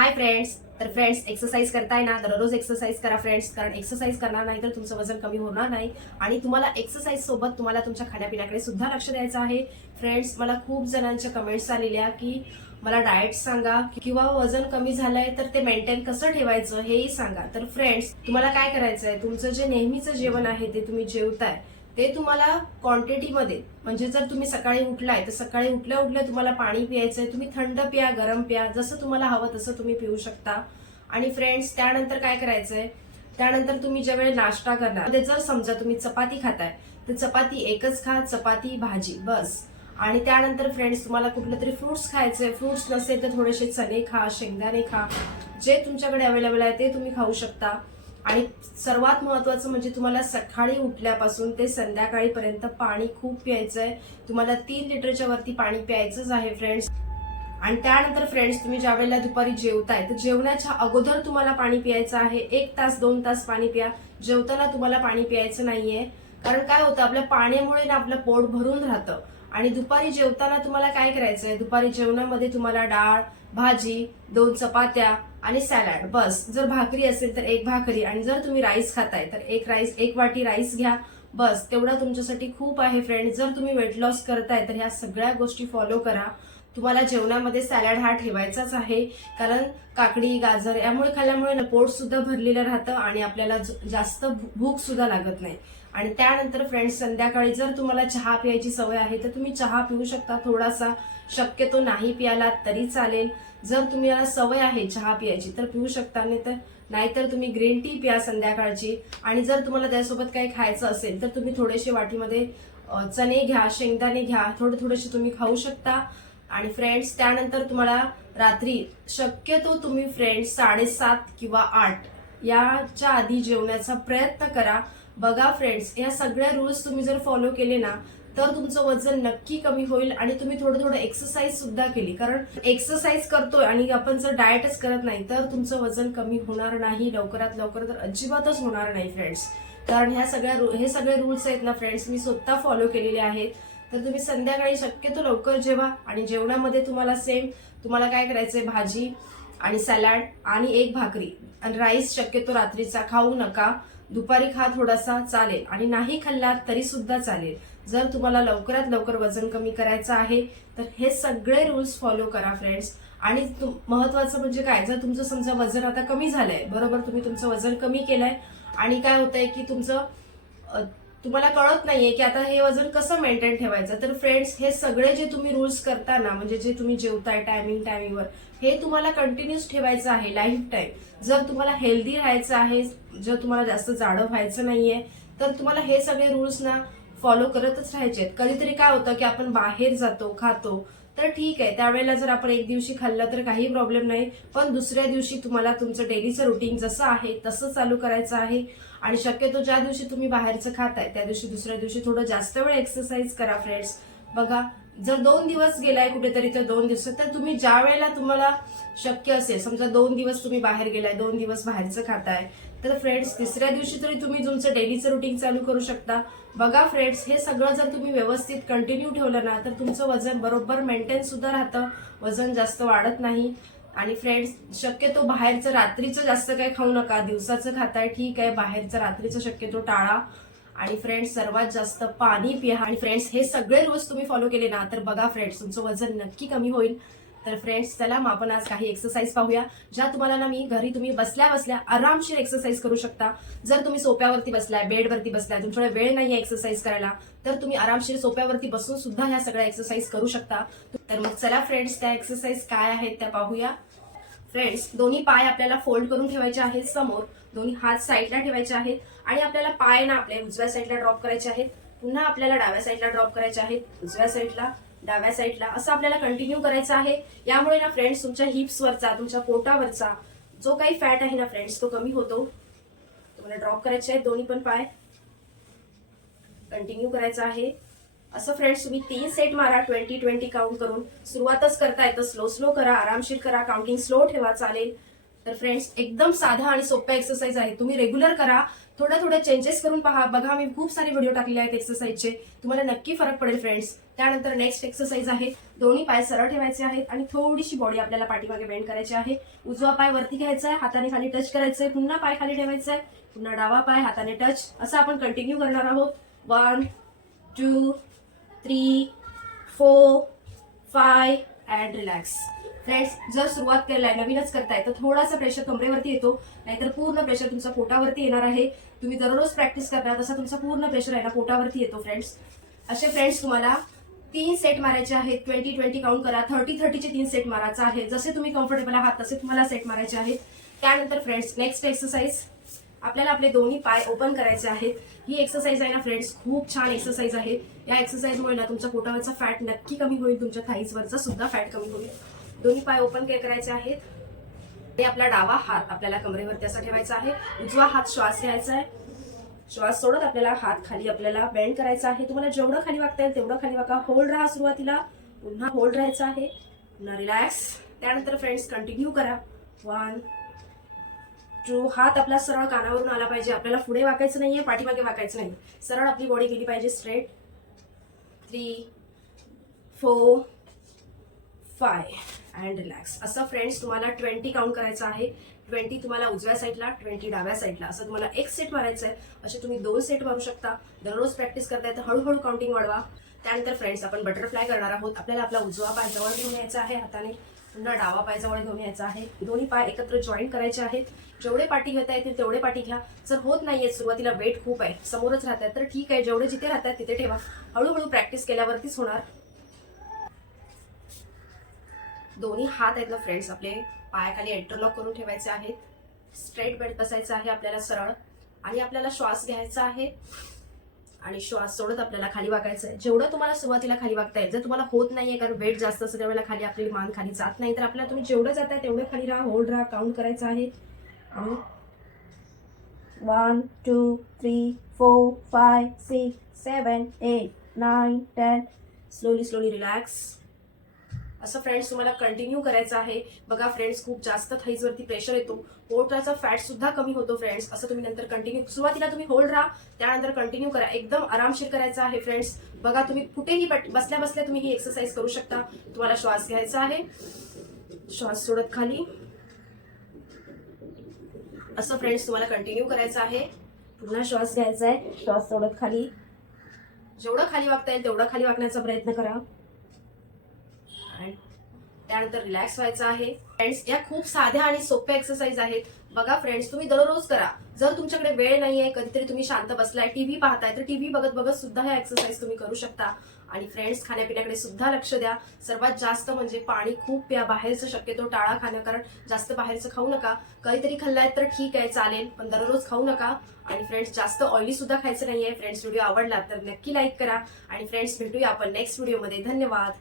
हाय friends तर friends exercise करताय ना दररोज एक्सरसाइज करा फ्रेंड्स कारण एक्सरसाइज करणार नाही तर तुमचं वजन कमी होणार नाही. आणि तुम्हाला एक्सरसाइज सोबत तुम्हाला तुमच्या खाण्यापिण्याकडे सुद्धा लक्ष द्यायचं आहे. फ्रेंड्स मला खूप जणांच्या कमेंट्स आलेल्या की मला डाएट सांगा किंवा वजन कमी झालंय तर ते मेंटेन कसं ठेवायचं हेही सांगा. तर फ्रेंड्स तुम्हाला काय करायचं आहे तुमचं जे नेहमीचं जेवण आहे ते तुम्ही जेवताय. ते तुम्हाला क्वांटिटीमध्ये म्हणजे जर तुम्ही सकाळी उठलाय तर सकाळी उठल्या उठल्या तुम्हाला पाणी प्यायचंय तुम्ही थंड प्या गरम प्या जसं तुम्हाला हवं तसं तुम्ही पिऊ शकता. आणि फ्रेंड्स त्यानंतर काय करायचंय? त्यानंतर तुम्ही ज्यावेळी नाश्ता करणार ते जर समजा तुम्ही चपाती खाताय तर चपाती एकच खा चपाती भाजी बस. आणि त्यानंतर फ्रेंड्स तुम्हाला कुठलं तरी फ्रुट्स खायचे फ्रुट्स नसेल तर थोडेसे चणे खा शेंगदाणे खा जे तुमच्याकडे अवेलेबल आहे ते तुम्ही खाऊ शकता. आणि सर्वात महत्वाचं म्हणजे तुम्हाला सकाळी उठल्यापासून ते संध्याकाळीपर्यंत पाणी खूप प्यायचंय. तुम्हाला तीन लिटरच्या वरती पाणी प्यायचंच आहे फ्रेंड्स आणि त्यानंतर फ्रेंड्स तुम्ही ज्या वेळेला दुपारी जेवताय तर जेवण्याच्या अगोदर तुम्हाला पाणी प्यायचं आहे. एक तास दोन तास पाणी प्या. जेवताना तुम्हाला पाणी प्यायचं नाहीये. कारण काय होतं आपल्या पाण्यामुळे ना आपलं पोट भरून राहतं. आणि दुपारी जेवताना तुम्हाला काय करायचंय? दुपारी जेवणामध्ये तुम्हाला डाळ भाजी दोन चपात्या आणि सॅलड बस जर भाकरी असेल तर एक भाकरी आणि जर तुम्ही राईस खाताय तर एक राईस एक वाटी राईस घ्या. बस तेवढं तुमच्यासाठी खूप आहे फ्रेंड जर तुम्ही वेट लॉस करताय तर ह्या सगळ्या गोष्टी फॉलो करा. तुम्हाला जेवणामध्ये सॅलड हा ठेवायचाच आहे. कारण काकडी गाजर यामुळे खाल्ल्यामुळे ना पोट सुद्धा भरलेलं राहतं आणि आपल्याला जास्त भू- भूक सुद्धा लागत नाही. आणि त्यानंतर फ्रेंड्स संध्याकाळी जर तुम्हाला चहा प्यायची सवय आहे तर तुम्ही चहा पिऊ शकता. थोडासा शक्यतो नाही प्याला तरी चालेल. जर तुम्हाला सवय आहे चहा प्यायची तर पिऊ शकता नाही तर नाहीतर तुम्ही ग्रीन टी प्या संध्याकाळची. आणि जर तुम्हाला त्यासोबत काही खायचं असेल तर तुम्ही थोडेसे वाटीमध्ये चणे घ्या शेंगदाणे घ्या थोडे थोडेसे तुम्ही खाऊ शकता. आणि फ्रेंड्स त्यानंतर तुम्हाला रात्री शक्यतो तुम्ही फ्रेंड्स साडेसात किंवा आठ याच्या आधी जेवण्याचा प्रयत्न करा. बघा फ्रेंड्स या सगळ्या रूल्स तुम्ही जर फॉलो केले ना तर तुमचं वजन नक्की कमी होईल आणि तुम्ही थोडं थोडं एक्सरसाइज सुद्धा केली. कारण एक्सरसाइज करतोय आणि आपण जर डाएटच करत नाही तर तुमचं वजन कमी होणार नाही. लवकरात लवकर तर अजिबातच होणार नाही फ्रेंड्स कारण ह्या सगळ्या हे सगळे रूल्स आहेत ना फ्रेंड्स मी स्वतः फॉलो केलेले आहेत. तर तुम्ही संध्याकाळी शक्यतो लवकर जेवा आणि जेवणामध्ये तुम्हाला सेम तुम्हाला काय करायचंय? भाजी आणि सॅलड आणि एक भाकरी. आणि राईस शक्यतो रात्रीचा. खाऊ नका. दुपारी खा थोडासा चालेल. आणि नाही खाल्लात तरी सुद्धा चालेल. जर तुम्हाला लवकरात लवकर वजन कमी करायचं आहे तर हे सगळे रूल्स फॉलो करा फ्रेंड्स आणि तुम- महत्वाचं म्हणजे काय? जर तुमचं समजा वजन आता कमी झालंय बरोबर तुम्ही तुमचं वजन कमी केलंय आणि काय होतंय की तुमचं तुम्हाला कळत नाहीये की आता हे वजन कसं मेंटेन ठेवायचं तर फ्रेंड्स हे सगळे जे तुम्ही रूल्स करता ना म्हणजे जे तुम्ही जेवताय टायमिंग टायमिंगवर हे तुम्हाला कंटिन्यूस ठेवायचं आहे लाईफ टाईम जर तुम्हाला हेल्दी राहायचं आहे जर तुम्हाला जास्त जाडं व्हायचं नाहीये तर तुम्हाला हे सगळे रूल्स ना फॉलो करतच राहायचे आहेत. कधीतरी काय होतं की आपण बाहेर जातो खातो तर ठीक आहे. त्यावेळेला जर आपण एक दिवशी खाल्लं तर काही प्रॉब्लेम नाही. पण दुसऱ्या दिवशी तुम्हाला तुमचं डेलीचं रुटीन जसं आहे तसं चालू करायचं आहे. आणि शक्यतो ज्या दिवशी तुम्ही बाहेरचं खाताय त्या दिवशी दुसऱ्या दिवशी थोडं जास्त वेळ एक्सरसाइज करा फ्रेंड्स बघा जर दोन दिवस गेलाय कुठेतरी तर दोन दिवस तर तुम्ही ज्या वेळेला तुम्हाला शक्य असेल समजा दोन दिवस तुम्ही बाहेर गेलाय दोन दिवस बाहेरचं खाताय तर फ्रेंड्स तिसऱ्या दिवशी तरी तुम्ही तुमचं डेलीचं रुटीन चालू करू शकता. बघा फ्रेंड्स हे सगळं जर तुम्ही व्यवस्थित कंटिन्यू ठेवलं ना तर तुमचं वजन बरोबर मेंटेन सुद्धा राहतं. वजन जास्त वाढत नाही. आणि फ्रेंड्स शक्यतो बाहेरचं रात्रीचं जास्त काही खाऊ नका. दिवसाचं खाताय ठीक आहे. बाहेरचं रात्रीचं शक्यतो टाळा. आणि फ्रेंड्स सर्वात जास्त पाणी पिया. आणि फ्रेंड्स हे सगळे रोज तुम्ही फॉलो केले ना तर बघा फ्रेंड्स तुमचं वजन नक्की कमी होईल. तर फ्रेंड्स चला मग आपण आज काही एक्सरसाइज पाहूया ज्या तुम्हाला ना मी घरी तुम्ही बसल्या बसल्या आरामशीर एक्सरसाइज करू शकता. जर तुम्ही सोप्यावरती बसलाय बेडवरती बसलाय तुमच्याकडे वेळ नाही आहे एक्सरसाइज करायला तर तुम्ही आरामशीर सोप्यावरती बसून सुद्धा ह्या सगळ्या एक्सरसाइज करू शकता. तर मग चला फ्रेंड्स त्या एक्सरसाइज काय आहेत त्या पाहूया. फ्रेंड्स दोन्ही पाय आपल्याला फोल्ड करून ठेवायचे आहेत समोर. दोन्ही हात साईडला ठेवायचे आहेत आणि आपल्याला पाय ना आपल्या उजव्या साईडला ड्रॉप करायचे आहेत. पुन्हा आपल्याला डाव्या साईडला ड्रॉप करायचे आहेत. उजव्या साईडला डाव्या साईडला. असं आपल्याला कंटिन्यू करायचं आहे. यामुळे ना फ्रेंड्स तुमच्या हिप्सवरचा तुमच्या पोटावरचा जो काही फॅट आहे ना फ्रेंड्स तो कमी होतो. तुम्हाला ड्रॉप करायचे आहेत. दोन्ही पण पाय कंटिन्यू करायचं आहे. असं फ्रेंड्स तुम्ही तीन सेट मारा. ट्वेंटी ट्वेंटी काउंट करून. सुरुवातच करताय तर स्लो स्लो करा. आरामशीर करा. काउंटिंग स्लो ठेवा. चालेल. तर फ्रेंड्स एकदम साधा आणि सोप्या एक्सरसाइज आहे. तुम्ही रेग्युलर करा. थोडं थोडं चेंजेस करून पहा. बघा मी खूप सारे व्हिडिओ टाकलेले आहेत एक्सरसाइजचे तुम्हाला नक्की फरक पडेल फ्रेंड्स त्यानंतर नेक्स्ट एक्सरसाइज आहे. दोन्ही पाय सरळ ठेवायचे आहेत आणि थोडीशी बॉडी आपल्याला पाठीमागे बेंड करायची आहे. उजवा पाय वरती घ्यायचा आहे. हाताने खाली टच करायचं आहे पुन्हा पाय खाली ठेवायचा आहे पुन्हा डावा पाय हाताने टच असं आपण कंटिन्यू करणार आहोत. One two three four five and relax friends जर सुरुवात केलाय नवीनच करताय तर थोडासा प्रेशर कमरेवरती येतो नाहीतर पूर्ण प्रेशर तुमचा पोटावरती येणार आहे. तुम्ही दररोज प्रॅक्टिस करता तसा तुमचा पूर्ण प्रेशर आहे ना पोटावरती येतो फ्रेंड्स असे फ्रेंड्स तुम्हाला तीन सेट मारायचे आहेत. ट्वेंटी ट्वेंटी काउंट करा. थर्टी थर्टीचे तीन सेट मारायचा आहे. जसे तुम्ही कम्फर्टेबल आहात तसे तुम्हाला सेट मारायचे आहेत. त्यानंतर फ्रेंड्स नेक्स्ट एक्सरसाइज आपल्याला आपले दोन्ही पाय ओपन करायचे आहेत. ही एक्सरसाइज आहे ना फ्रेंड्स खूप छान एक्सरसाइज आहे. या एक्सरसाइजमुळे ना तुमच्या पोटावरचा फॅट नक्की कमी होईल तुमच्या थाईजवरचा सुद्धा फॅट कमी होईल. दोन्ही पाय ओपन काय करायचे आहेत. ते आपला डावा हात आपल्याला कमरेवरती असा ठेवायचा आहे. उजवा हात श्वास घ्यायचा आहे. श्वास सोडत आपल्याला हात खाली आपल्याला बेंड करायचा आहे. तुम्हाला जेवढं खाली वागता येईल तेवढं खाली वागा. होल्ड राहा सुरुवातीला. पुन्हा होल्ड राहायचं आहे. पुन्हा रिलॅक्स त्यानंतर फ्रेंड्स कंटिन्यू करा. वन टू हात आपला सरळ कानावरून आला पाहिजे. आपल्याला पुढे वाकायचं नाहीये पाठीमागे वाकायचं नाही सरळ आपली बॉडी गेली पाहिजे straight three four five and relax असं फ्रेंड्स तुम्हाला ट्वेंटी काउंट करायचं आहे. ट्वेंटी तुम्हाला उजव्या साईडला ट्वेंटी डाव्या साईडला असं तुम्हाला एक सेट मारायचं आहे. असे तुम्ही दोन सेट मारू शकता. दररोज प्रॅक्टिस करताय तर हळूहळू काउंटिंग वाढवा. त्यानंतर फ्रेंड्स आपण बटरफ्लाय करणार आहोत. आपल्याला आपला उजवा पाय जवळ घेऊन यायचा आहे हाताने. पुन्हा डावा पाय जवळ घेऊन यायचा आहे. दोन्ही पाय एकत्र जॉईन करायचे आहेत. जेवढे पाठी घेता येतील तेवढे पाठी घ्या. जर होत नाहीये सुरुवातीला वेट खूप आहे समोरच राहतात तर ठीक आहे. जेवढे जिथे राहतात तिथे ठेवा. हळूहळू प्रॅक्टिस केल्यावरतीच होणार. दोन्ही हात आहेत ना फ्रेंड्स आपले पायाखाली एंटरलॉक करून ठेवायचे आहेत. स्ट्रेट बेल्ट बसायचं आहे आपल्याला सरळ. आणि आपल्याला श्वास घ्यायचा आहे. आणि श्वास सोडत आपल्याला खाली वागायचं आहे. जेवढं तुम्हाला सुरुवातीला खाली वागता येईल जर तुम्हाला होत नाहीये कारण वेट जास्त असतं त्यावेळेला खाली आपली मान खाली जात नाही तर आपल्याला तुम्ही जेवढं जाताय तेवढं खाली राहा होल्ड राहा काउंट करायचं आहे. आणि one two three four five six seven eight nine ten slowly slowly relax असं फ्रेंड्स तुम्हाला कंटिन्यू करायचं आहे. बघा फ्रेंड्स खूप जास्त थाईजवरती प्रेशर येतो. पोटाचा फॅट सुद्धा कमी होतो फ्रेंड्स असं तुम्ही नंतर कंटिन्यू सुरुवातीला तुम्ही होल्ड राहा. त्यानंतर कंटिन्यू करा. एकदम आरामशीर करायचं आहे फ्रेंड्स बघा तुम्ही कुठेही बट- बसल्या बसल्या तुम्ही ही एक्सरसाइज करू शकता. तुम्हाला श्वास घ्यायचा आहे. श्वास सोडत खाली. असं फ्रेंड्स तुम्हाला कंटिन्यू करायचं आहे. पुन्हा श्वास घ्यायचा आहे. श्वास सोडत खाली. जेवढं खाली वागता येईल तेवढं खाली वागण्याचा प्रयत्न करा. त्यानंतर रिलॅक्स व्हायचं आहे. फ्रेंड्स या खूप साध्या आणि सोप्या एक्सरसाइज आहेत. बघा फ्रेंड्स तुम्ही दररोज करा. जर तुमच्याकडे वेळ नाही आहे कधीतरी तुम्ही शांत बसलाय टीव्ही पाहताय तर टीव्ही बघत बघत सुद्धा ह्या एक्सरसाइज तुम्ही करू शकता. आणि फ्रेंड्स खाण्यापिण्याकडे सुद्धा लक्ष द्या. सर्वात जास्त म्हणजे पाणी खूप प्या बाहेरचं शक्यतो टाळा खाणं कारण जास्त बाहेरचं खाऊ नका. कधीतरी खाल्लाय तर ठीक आहे चालेल पण दररोज खाऊ नका. आणि फ्रेंड्स जास्त ऑइली सुद्धा खायचं नाहीये. फ्रेंड्स व्हिडिओ आवडला तर नक्की लाईक करा. आणि फ्रेंड्स भेटूया आपण नेक्स्ट व्हिडिओमध्ये धन्यवाद.